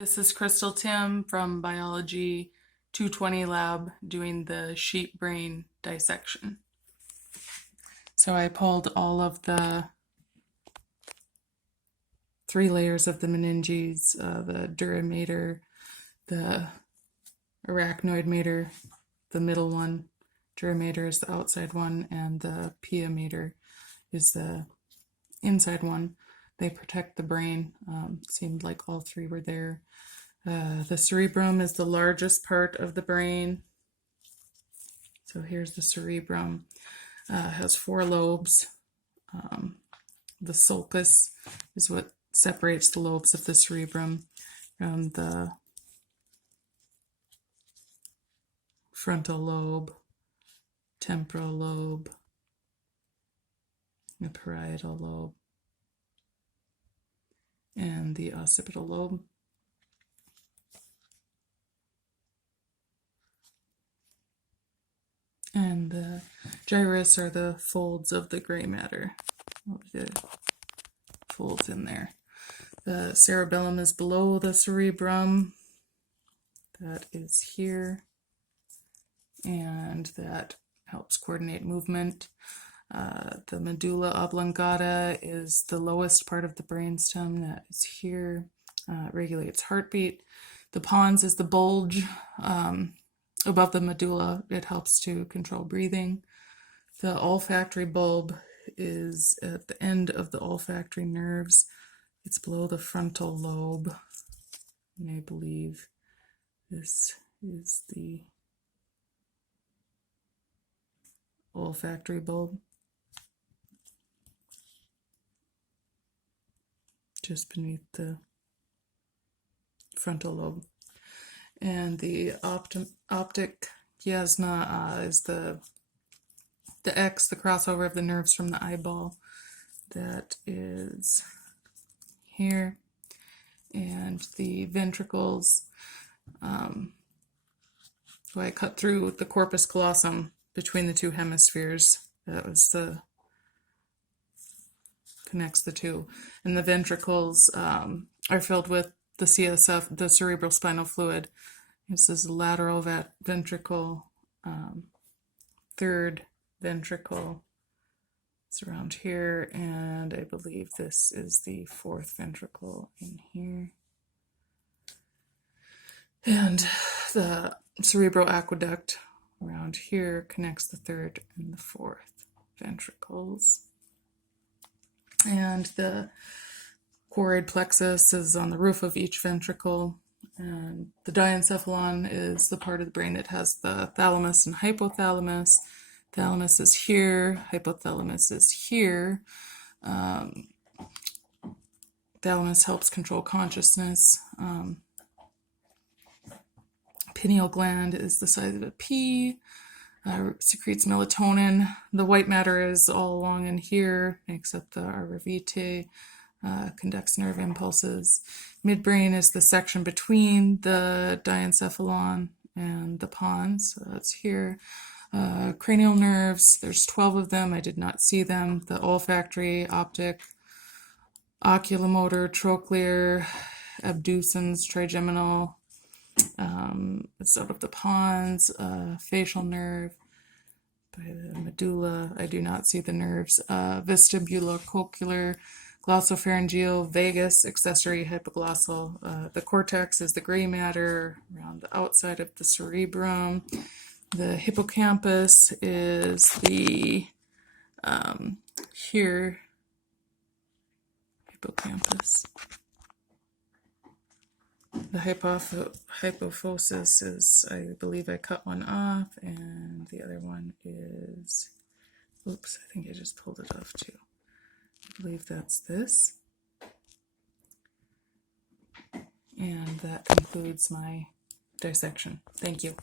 This is Crystal Tim from Biology 220 Lab doing the sheep brain dissection. So I pulled all of the 3 layers of the meninges, the duramater, the arachnoid mater, the middle one, duramater is the outside one, and the pia mater is the inside one. They protect the brain. Seemed like all 3 were there. The cerebrum is the largest part of the brain. So here's the cerebrum. Has 4 lobes. The sulcus is what separates the lobes of the cerebrum from the frontal lobe, temporal lobe, the parietal lobe, and the occipital lobe. And the gyrus are the folds of the gray matter, the folds in there. The cerebellum is below the cerebrum. That is here. And that helps coordinate movement. The medulla oblongata is the lowest part of the brainstem. That is here. Regulates heartbeat. The pons is the bulge above the medulla. It helps to control breathing. The olfactory bulb is at the end of the olfactory nerves. It's below the frontal lobe. And I believe this is the olfactory bulb. Just beneath the frontal lobe. And the optic chiasma is the X, the crossover of the nerves from the eyeball. That is here. And the ventricles, so I cut through the corpus callosum between the 2 hemispheres. That was connects the 2. And the ventricles are filled with the CSF, the cerebral spinal fluid. This is the lateral ventricle, 3rd ventricle. It's around here, and I believe this is the 4th ventricle in here. And the cerebral aqueduct around here connects the 3rd and the 4th ventricles. And the choroid plexus is on the roof of each ventricle. And the diencephalon is the part of the brain that has the thalamus and hypothalamus. Thalamus is here, hypothalamus is here. Thalamus helps control consciousness. Pineal gland is the size of a pea, secretes melatonin. The white matter is all along in here, makes up the arbor vitae, conducts nerve impulses. Midbrain is the section between the diencephalon and the pons, so that's here. Cranial nerves, there's 12 of them, I did not see them. The olfactory, optic, oculomotor, trochlear, abducens, trigeminal, it's out of the pons, facial nerve, by the medulla, I do not see the nerves, vestibulocochlear, glossopharyngeal, vagus, accessory hypoglossal. The cortex is the gray matter around the outside of the cerebrum. The hippocampus is the here, hippocampus. The hypophysis is, I believe I cut one off, and the other one is, oops, I think I just pulled it off too. I believe that's this. And that concludes my dissection. Thank you.